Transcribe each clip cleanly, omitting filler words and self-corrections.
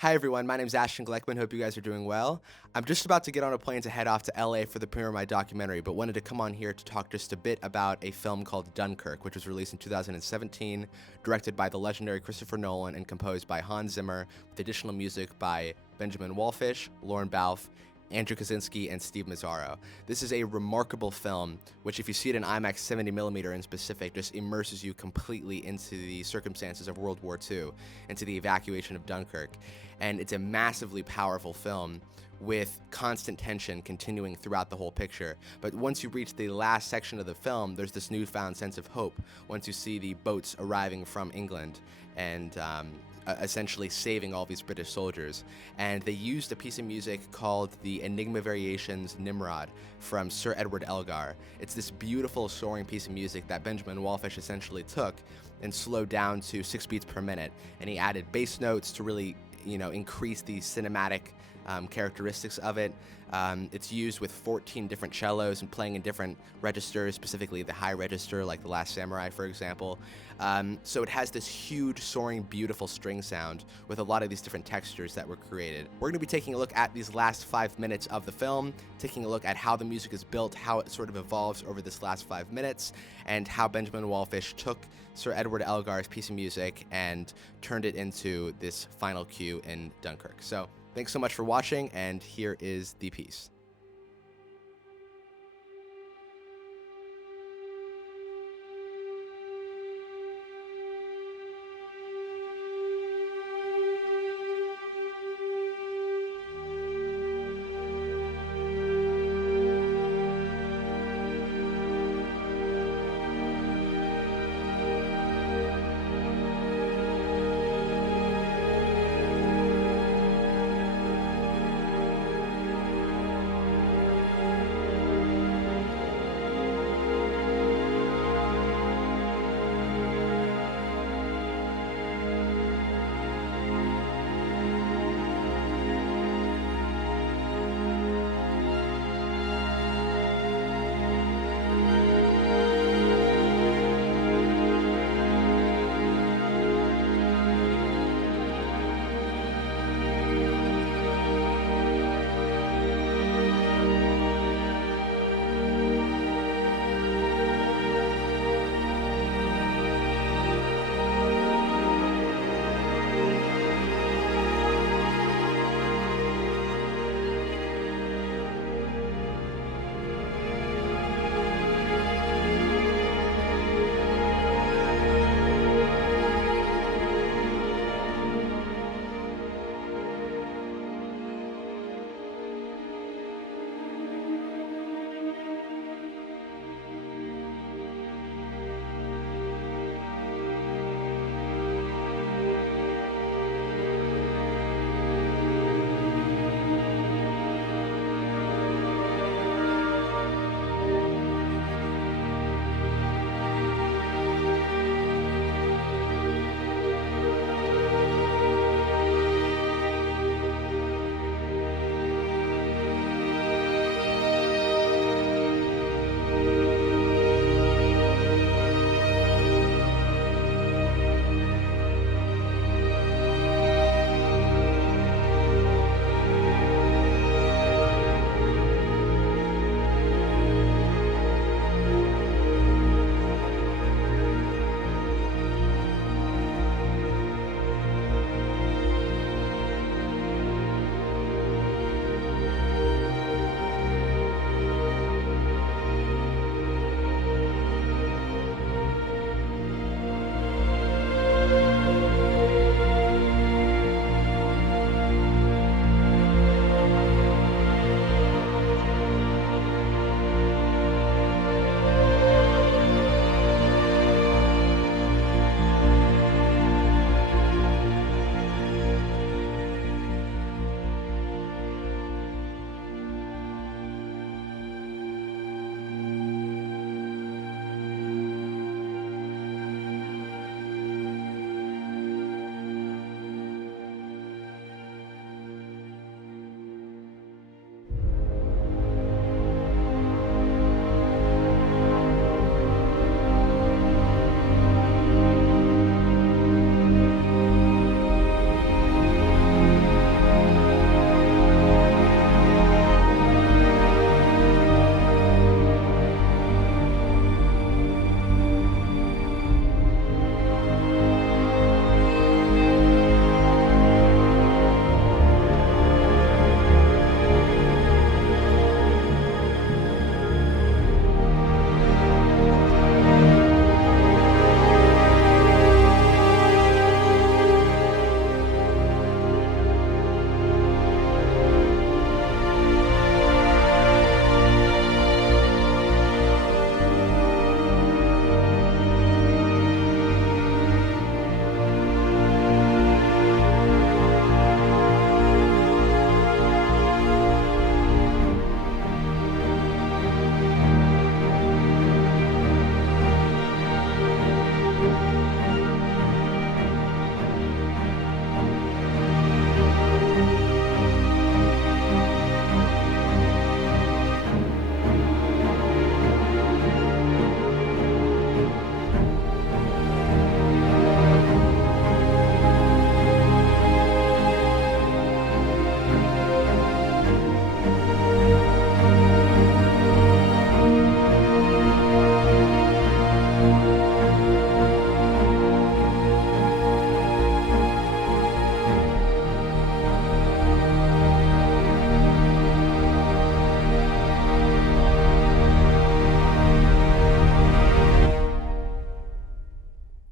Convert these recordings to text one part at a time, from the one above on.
Hi everyone, my name is Ashton Gleckman. Hope you guys are doing well. I'm just about to get on a plane to head off to LA for the premiere of my documentary, but wanted to come on here to talk just a bit about a film called Dunkirk, which was released in 2017, directed by the legendary Christopher Nolan and composed by Hans Zimmer, with additional music by Benjamin Wallfisch, Lauren Balfe, Andrew Kaczynski, and Steve Mazzaro. This is a remarkable film, which if you see it in IMAX 70mm in specific, just immerses you completely into the circumstances of World War II, into the evacuation of Dunkirk. And it's a massively powerful film with constant tension continuing throughout the whole picture. But once you reach the last section of the film, there's this newfound sense of hope once you see the boats arriving from England and essentially saving all these British soldiers. And they used a piece of music called the Enigma Variations Nimrod from Sir Edward Elgar. It's this beautiful soaring piece of music that Benjamin Wallfisch essentially took and slowed down to 6 beats per minute. And he added bass notes to really increase the cinematic characteristics of it. It's used with 14 different cellos and playing in different registers, specifically the high register, like The Last Samurai, for example. So it has this huge, soaring, beautiful string sound with a lot of these different textures that were created. We're going to be taking a look at these last 5 minutes of the film, taking a look at how the music is built, how it sort of evolves over this last 5 minutes, and how Benjamin Wallfisch took Sir Edward Elgar's piece of music and turned it into this final cue in Dunkirk. So thanks so much for watching, and here is the piece.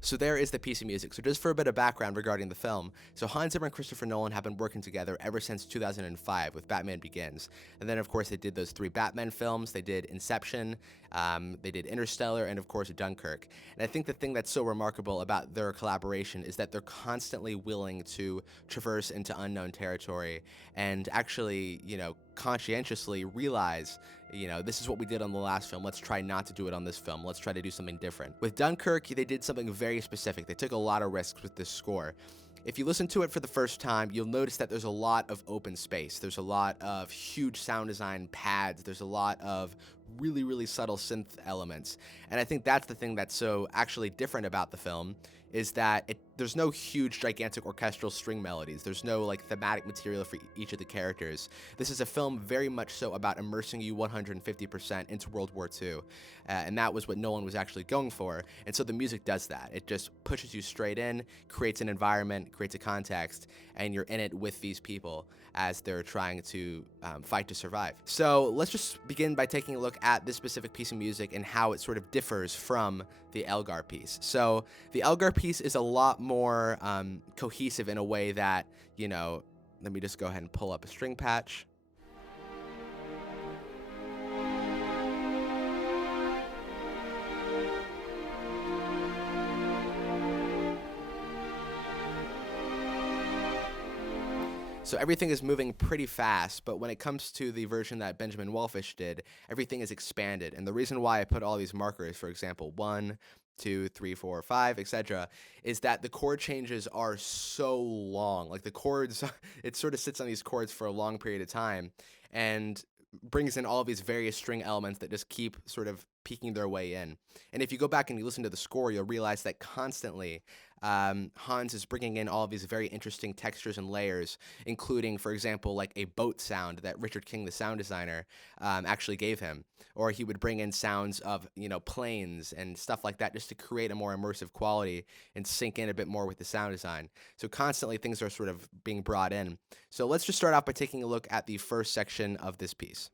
So there is the piece of music. So just for a bit of background regarding the film, so Hans Zimmer and Christopher Nolan have been working together ever since 2005 with Batman Begins. And then, of course, they did those 3 Batman films. They did Inception, they did Interstellar, and, of course, Dunkirk. And I think the thing that's so remarkable about their collaboration is that they're constantly willing to traverse into unknown territory and actually, conscientiously realize, this is what we did on the last film. Let's try not to do it on this film. Let's try to do something different. With Dunkirk, they did something very specific. They took a lot of risks with this score. If you listen to it for the first time, you'll notice that there's a lot of open space. There's a lot of huge sound design pads. There's a lot of really, really subtle synth elements. And I think that's the thing that's so actually different about the film, is that there's no huge, gigantic orchestral string melodies. There's no thematic material for each of the characters. This is a film very much so about immersing you 150% into World War II, and that was what Nolan was actually going for. And so the music does that. It just pushes you straight in, creates an environment, creates a context, and you're in it with these people as they're trying to fight to survive. So let's just begin by taking a look at this specific piece of music and how it sort of differs from the Elgar piece. So the Elgar piece is a lot more cohesive in a way that, let me just go ahead and pull up a string patch. So everything is moving pretty fast, but when it comes to the version that Benjamin Wallfisch did, everything is expanded. And the reason why I put all these markers, for example, 1, 2, 3, 4, 5, etc., is that the chord changes are so long. Like the chords, it sort of sits on these chords for a long period of time and brings in all of these various string elements that just keep sort of peeking their way in. And if you go back and you listen to the score, you'll realize that constantly Hans is bringing in all of these very interesting textures and layers, including, for example, like a boat sound that Richard King, the sound designer, actually gave him. Or he would bring in sounds of, planes and stuff like that just to create a more immersive quality and sink in a bit more with the sound design. So constantly things are sort of being brought in. So let's just start out by taking a look at the first section of this piece.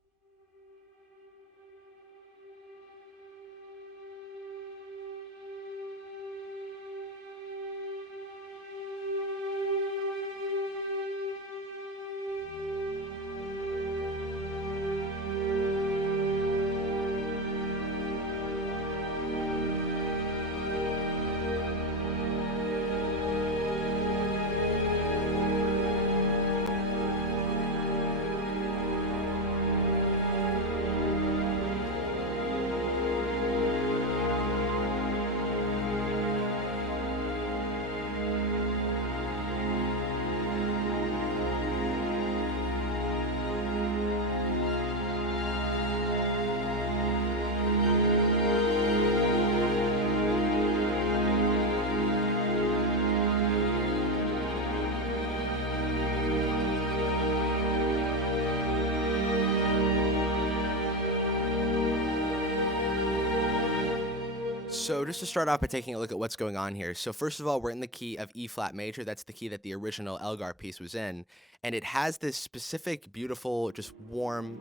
So just to start off by taking a look at what's going on here. So first of all, we're in the key of E flat major. That's the key that the original Elgar piece was in. And it has this specific, beautiful, just warm.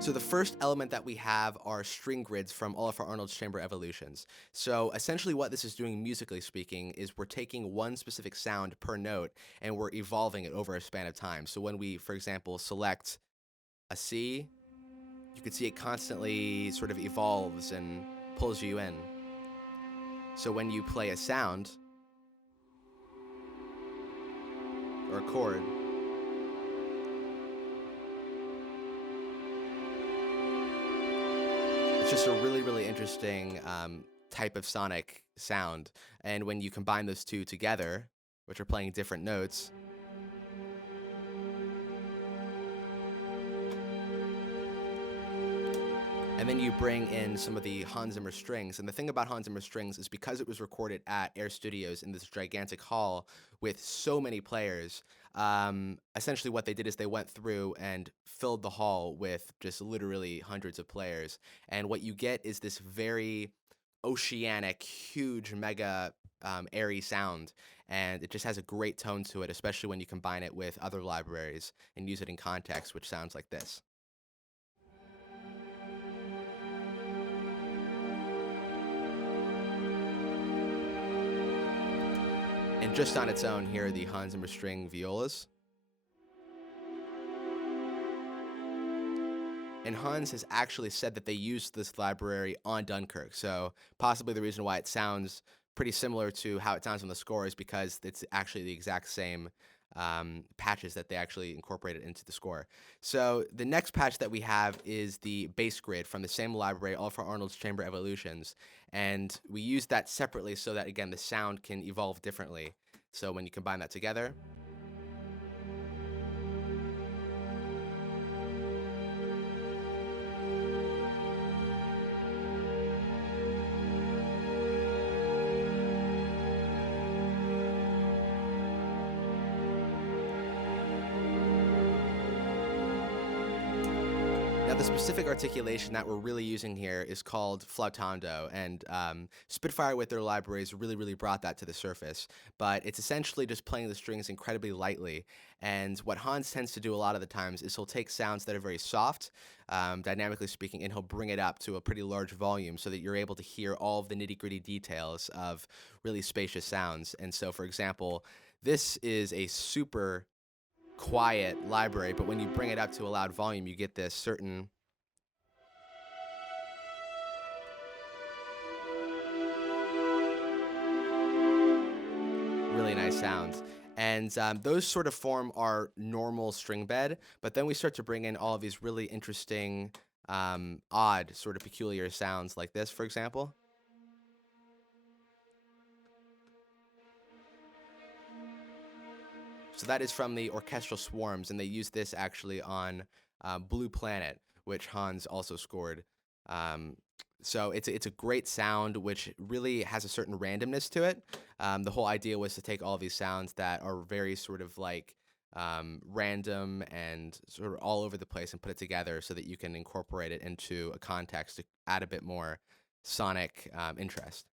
So the first element that we have are string grids from all of our Arnold's chamber evolutions. So essentially what this is doing, musically speaking, is we're taking one specific sound per note and we're evolving it over a span of time. So when we, for example, select a C, you can see it constantly sort of evolves and pulls you in. So when you play a sound or a chord, it's just a really, really interesting type of sonic sound. And when you combine those two together, which are playing different notes, and then you bring in some of the Hans Zimmer strings. And the thing about Hans Zimmer strings is because it was recorded at Air Studios in this gigantic hall with so many players, essentially what they did is they went through and filled the hall with just literally hundreds of players. And what you get is this very oceanic, huge, mega airy sound. and it just has a great tone to it, especially when you combine it with other libraries and use it in context, which sounds like this. And just on its own, here are the Hans Zimmer string violas. And Hans has actually said that they used this library on Dunkirk, so possibly the reason why it sounds pretty similar to how it sounds on the score is because it's actually the exact same patches that they actually incorporated into the score. So the next patch that we have is the bass grid from the same library, all for Arnold's Chamber Evolutions, and we use that separately so that, again, the sound can evolve differently. So when you combine that together, now, the specific articulation that we're really using here is called flautando, and Spitfire with their libraries really brought that to the surface. But it's essentially just playing the strings incredibly lightly, and what Hans tends to do a lot of the times is he'll take sounds that are very soft, dynamically speaking, and he'll bring it up to a pretty large volume so that you're able to hear all of the nitty-gritty details of really spacious sounds. And so, for example, this is a super quiet library, but when you bring it up to a loud volume, you get this certain really nice sounds. And those sort of form our normal string bed, but then we start to bring in all of these really interesting, odd, sort of peculiar sounds like this, for example. So that is from the Orchestral Swarms, and they used this actually on Blue Planet, which Hans also scored. So it's a great sound, which really has a certain randomness to it. The whole idea was to take all these sounds that are very sort of like random and sort of all over the place and put it together so that you can incorporate it into a context to add a bit more sonic interest.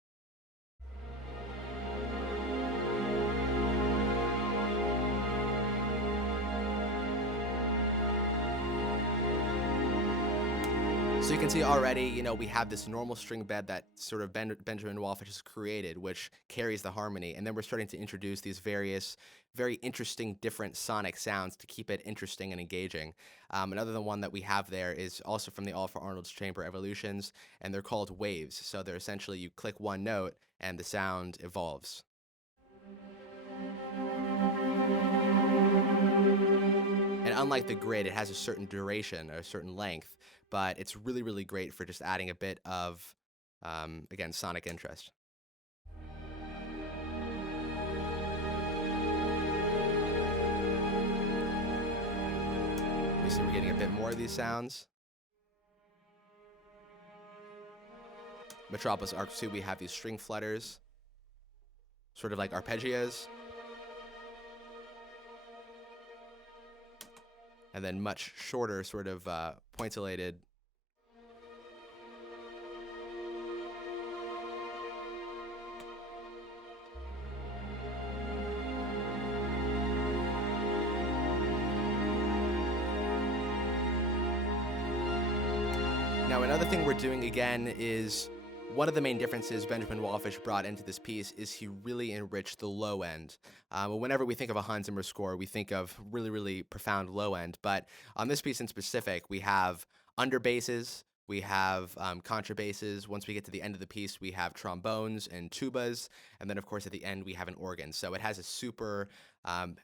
So you can see already, we have this normal string bed that sort of Benjamin Wallfisch has created, which carries the harmony. And then we're starting to introduce these various, very interesting, different sonic sounds to keep it interesting and engaging. Another one that we have there is also from the All for Arnold's Chamber Evolutions, and they're called waves. So they're essentially, you click one note, and the sound evolves. And unlike the grid, it has a certain duration or a certain length, but it's really great for just adding a bit of, again, sonic interest. You see we're getting a bit more of these sounds. Metropolis Arc 2, we have these string flutters, sort of like arpeggios. And then much shorter, sort of pointillated. Now, another thing we're doing again is one of the main differences Benjamin Wallfisch brought into this piece is he really enriched the low end. Whenever we think of a Hans Zimmer score, we think of really profound low end. But on this piece in specific, we have underbasses, we have contrabasses. Once we get to the end of the piece, we have trombones and tubas. And then, of course, at the end, we have an organ. So it has a super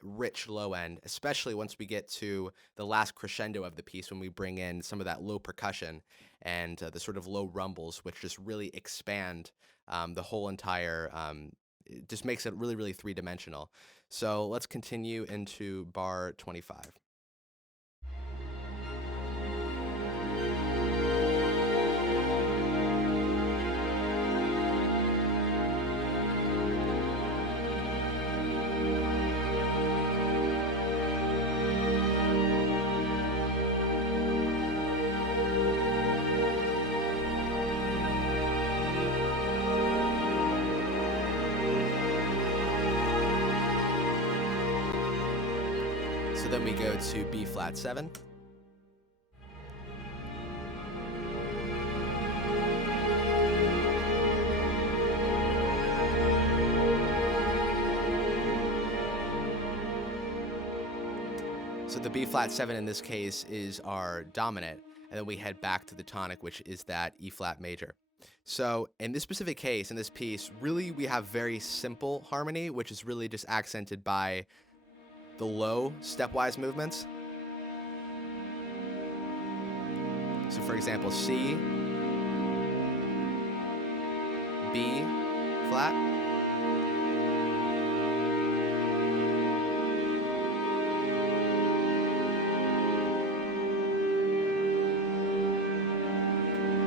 rich low end, especially once we get to the last crescendo of the piece when we bring in some of that low percussion and the sort of low rumbles, which just really expand the whole entire, it just makes it really three-dimensional. So let's continue into bar 25. then we go to B flat 7. So the B flat 7 in this case is our dominant, and then we head back to the tonic, which is that E flat major. So in this specific case, in this piece, really we have very simple harmony, which is really just accented by the low stepwise movements. So for example, C, B flat,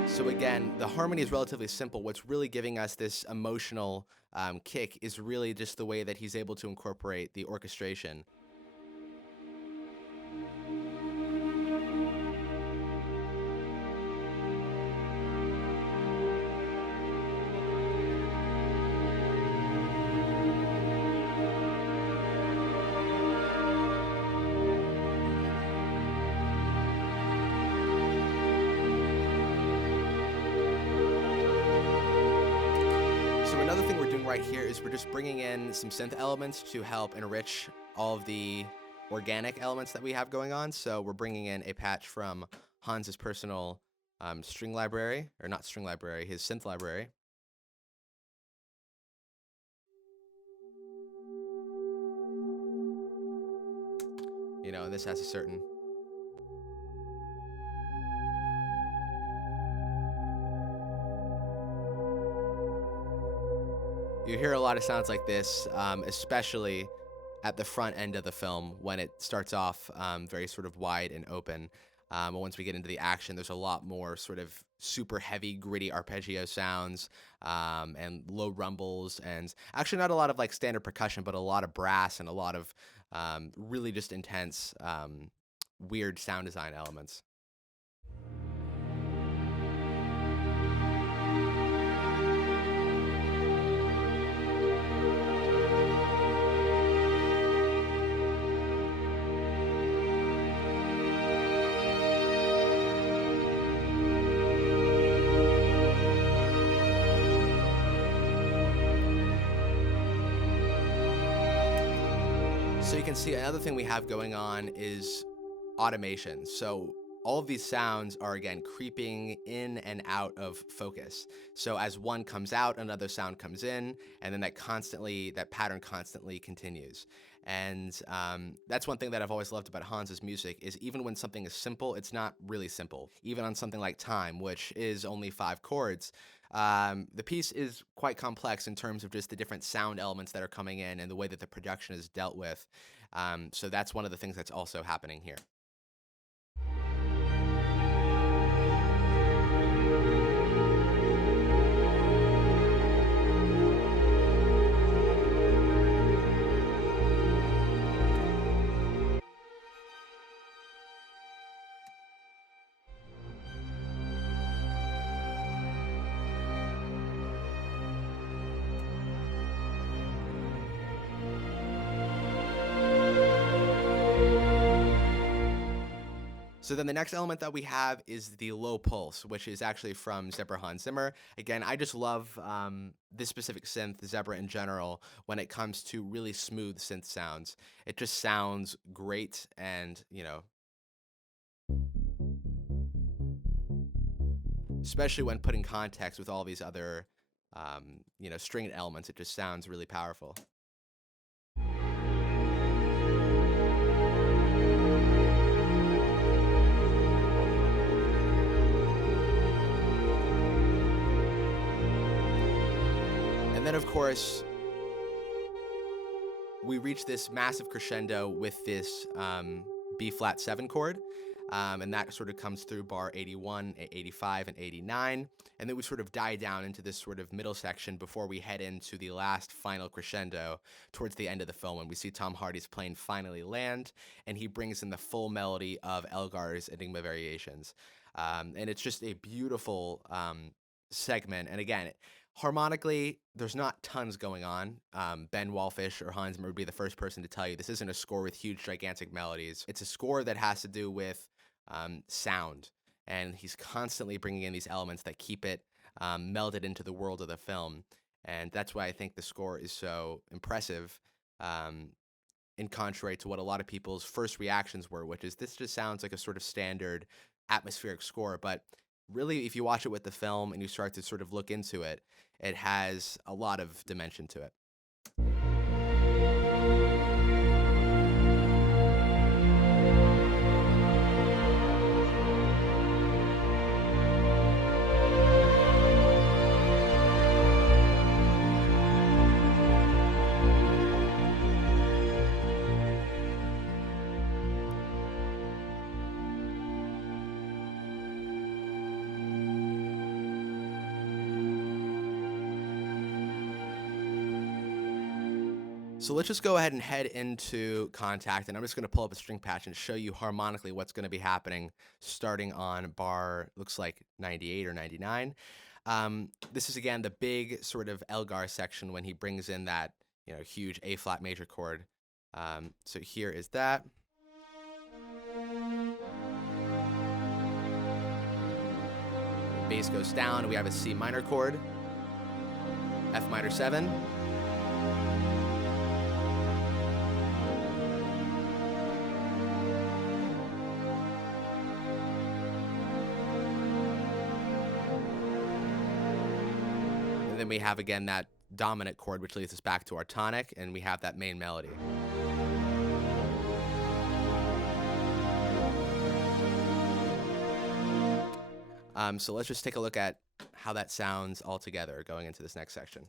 so again, the harmony is relatively simple. What's really giving us this emotional kick is really just the way that he's able to incorporate the orchestration. So another thing we're doing right here is we're just bringing in some synth elements to help enrich all of the organic elements that we have going on. So we're bringing in a patch from Hans's personal string library, or not string library, his synth library. You know, and this has a certain you hear a lot of sounds like this, especially at the front end of the film when it starts off very sort of wide and open. But once we get into the action, there's a lot more sort of super heavy, gritty arpeggio sounds and low rumbles, and actually not a lot of like standard percussion, but a lot of brass and a lot of really just intense, weird sound design elements. So you can see another thing we have going on is automation. So all of these sounds are again creeping in and out of focus. So as one comes out, another sound comes in, and then that pattern constantly continues. And that's one thing that I've always loved about Hans's music is even when something is simple, it's not really simple. Even on something like Time, which is only 5 chords, the piece is quite complex in terms of just the different sound elements that are coming in and the way that the production is dealt with. So that's one of the things that's also happening here. So then the next element that we have is the low pulse, which is actually from Zebra Hans Zimmer. Again, I just love this specific synth, Zebra in general, when it comes to really smooth synth sounds. It just sounds great, and, you know, especially when put in context with all these other, you know, stringed elements, it just sounds really powerful. And then, of course, we reach this massive crescendo with this B flat 7 chord, and that sort of comes through bar 81, 85, and 89, and then we sort of die down into this sort of middle section before we head into the last final crescendo towards the end of the film, when we see Tom Hardy's plane finally land, and he brings in the full melody of Elgar's Enigma variations. And it's just a beautiful segment. And again, harmonically, there's not tons going on. Ben Wallfisch or Hans Zimmer would be the first person to tell you this isn't a score with huge, gigantic melodies. It's a score that has to do with sound. And he's constantly bringing in these elements that keep it melded into the world of the film. And that's why I think the score is so impressive, in contrary to what a lot of people's first reactions were, which is this just sounds like a sort of standard atmospheric score. But really, if you watch it with the film and you start to sort of look into it, it has a lot of dimension to it. So let's just go ahead and head into Contact, and I'm just going to pull up a string patch and show you harmonically what's going to be happening starting on bar, looks like 98 or 99. This is, again, the big sort of Elgar section when he brings in that, huge A-flat major chord. So here is that. The bass goes down, we have a C minor chord, F minor 7. And then we have, again, that dominant chord, which leads us back to our tonic, and we have that main melody. So let's just take a look at how that sounds all together going into this next section.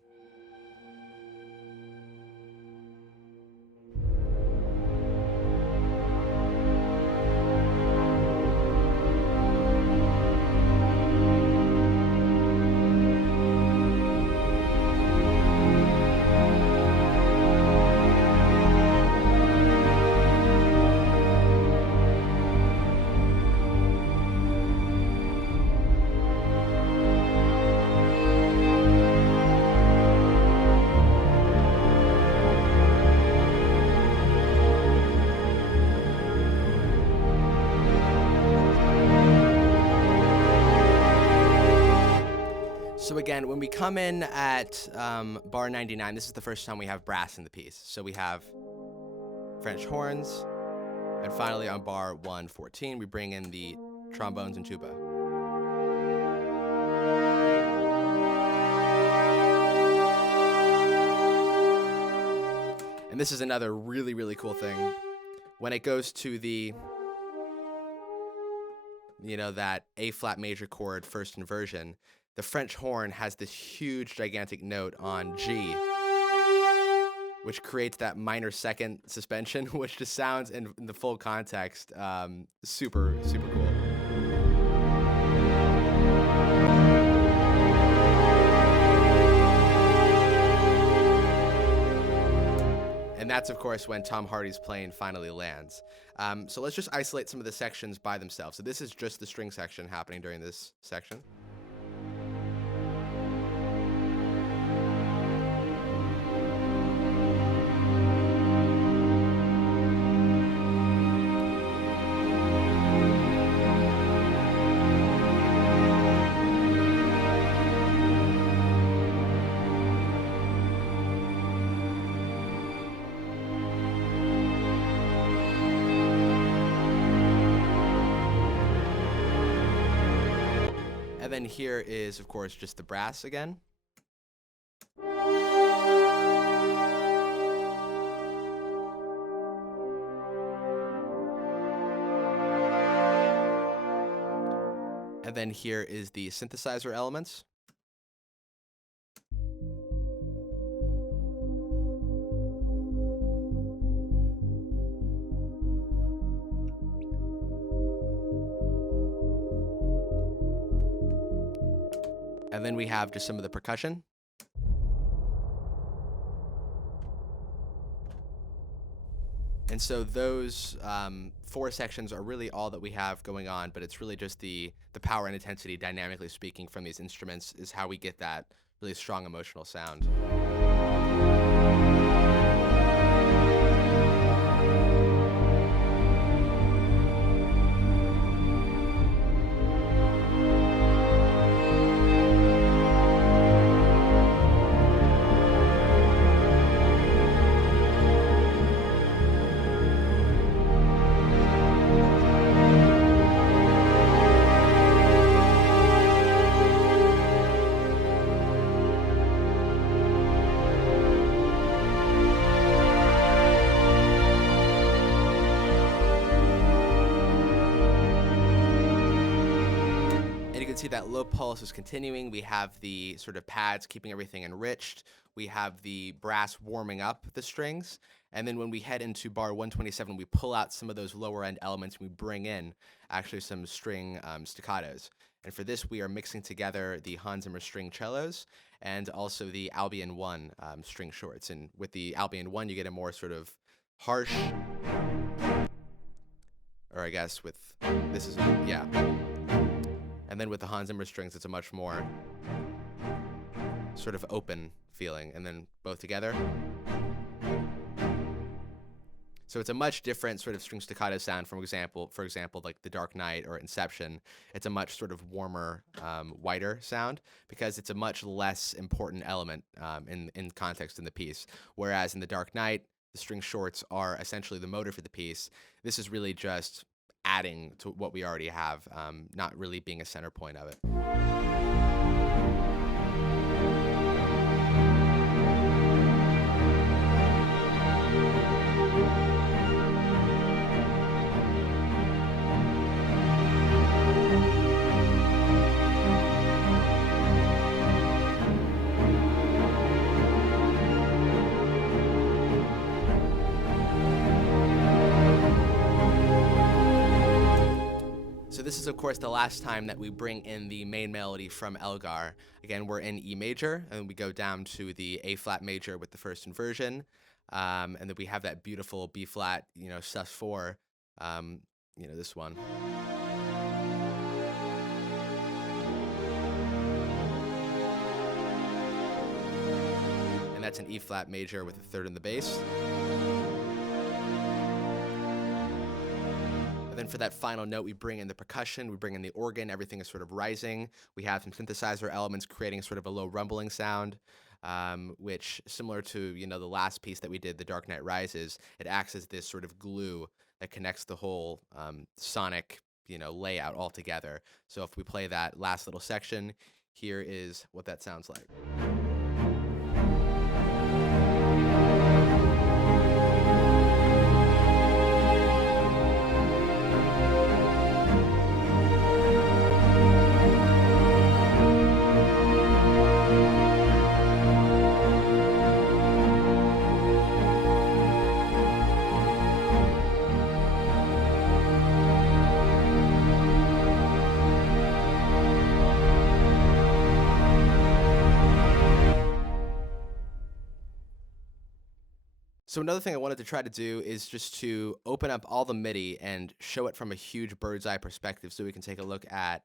So again, when we come in at bar 99, this is the first time we have brass in the piece. So we have French horns, and finally on bar 114, we bring in the trombones and tuba. And this is another really, really cool thing. When it goes to the, that A-flat major chord first inversion, the French horn has this huge, gigantic note on G, which creates that minor second suspension, which just sounds, in the full context, super, super cool. And that's, of course, when Tom Hardy's plane finally lands. So let's just isolate some of the sections by themselves. So this is just the string section happening during this section. And then here is, of course, just the brass again. And then here is the synthesizer elements. And then we have just some of the percussion. And so those four sections are really all that we have going on, but it's really just the power and intensity, dynamically speaking, from these instruments is how we get that really strong emotional sound. See that low pulse is continuing. We have the sort of pads keeping everything enriched. We have the brass warming up the strings. And then when we head into bar 127, we pull out some of those lower end elements and we bring in actually some string staccatos. And for this, we are mixing together the Hans Zimmer string cellos and also the Albion 1 string shorts. And with the Albion 1, you get a more sort of harsh, or I guess with this is, yeah. And then with the Hans Zimmer strings, it's a much more sort of open feeling. And then both together. So it's a much different sort of string staccato sound for example, like The Dark Knight or Inception. It's a much sort of warmer, whiter sound because it's a much less important element in context in the piece. Whereas in The Dark Knight, the string shorts are essentially the motor for the piece. This is really just adding to what we already have, not really being a center point of it. So this is, of course, the last time that we bring in the main melody from Elgar. Again, we're in E major, and we go down to the A flat major with the first inversion, and then we have that beautiful B flat, sus4, this one. And that's an E flat major with a third in the bass. Then for that final note, we bring in the percussion, we bring in the organ, everything is sort of rising. We have some synthesizer elements creating sort of a low rumbling sound, which, similar to, the last piece that we did, The Dark Knight Rises, it acts as this sort of glue that connects the whole sonic, layout all together. So if we play that last little section, here is what that sounds like. So another thing I wanted to try to do is just to open up all the MIDI and show it from a huge bird's eye perspective so we can take a look at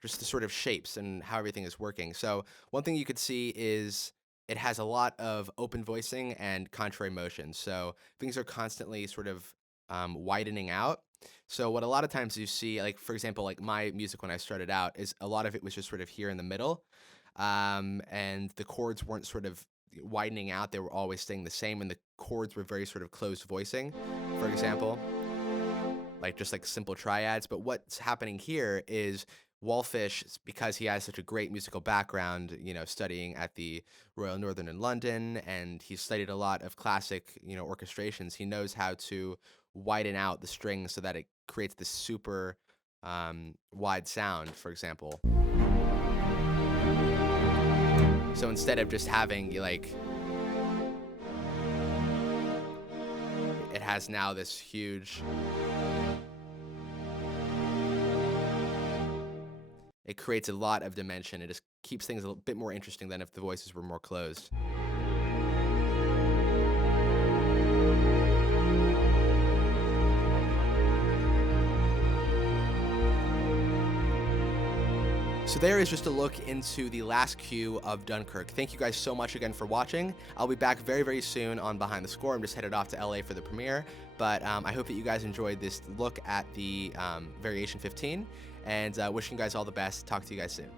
just the sort of shapes and how everything is working. So one thing you could see is it has a lot of open voicing and contrary motion. So things are constantly sort of widening out. So what a lot of times you see, like for example, like my music when I started out, is a lot of it was just sort of here in the middle, and the chords weren't sort of widening out, they were always staying the same, and the chords were very sort of closed voicing, for example, like just like simple triads. But what's happening here is Wallfisch, because he has such a great musical background, studying at the Royal Northern in London, and he's studied a lot of classic, orchestrations, he knows how to widen out the strings so that it creates this super wide sound, for example. So instead of just having, it has now this huge, it creates a lot of dimension. It just keeps things a bit more interesting than if the voices were more closed. So there is just a look into the last cue of Dunkirk. Thank you guys so much again for watching. I'll be back very, very soon on Behind the Score. I'm just headed off to LA for the premiere, but I hope that you guys enjoyed this look at the Variation 15, and wishing you guys all the best. Talk to you guys soon.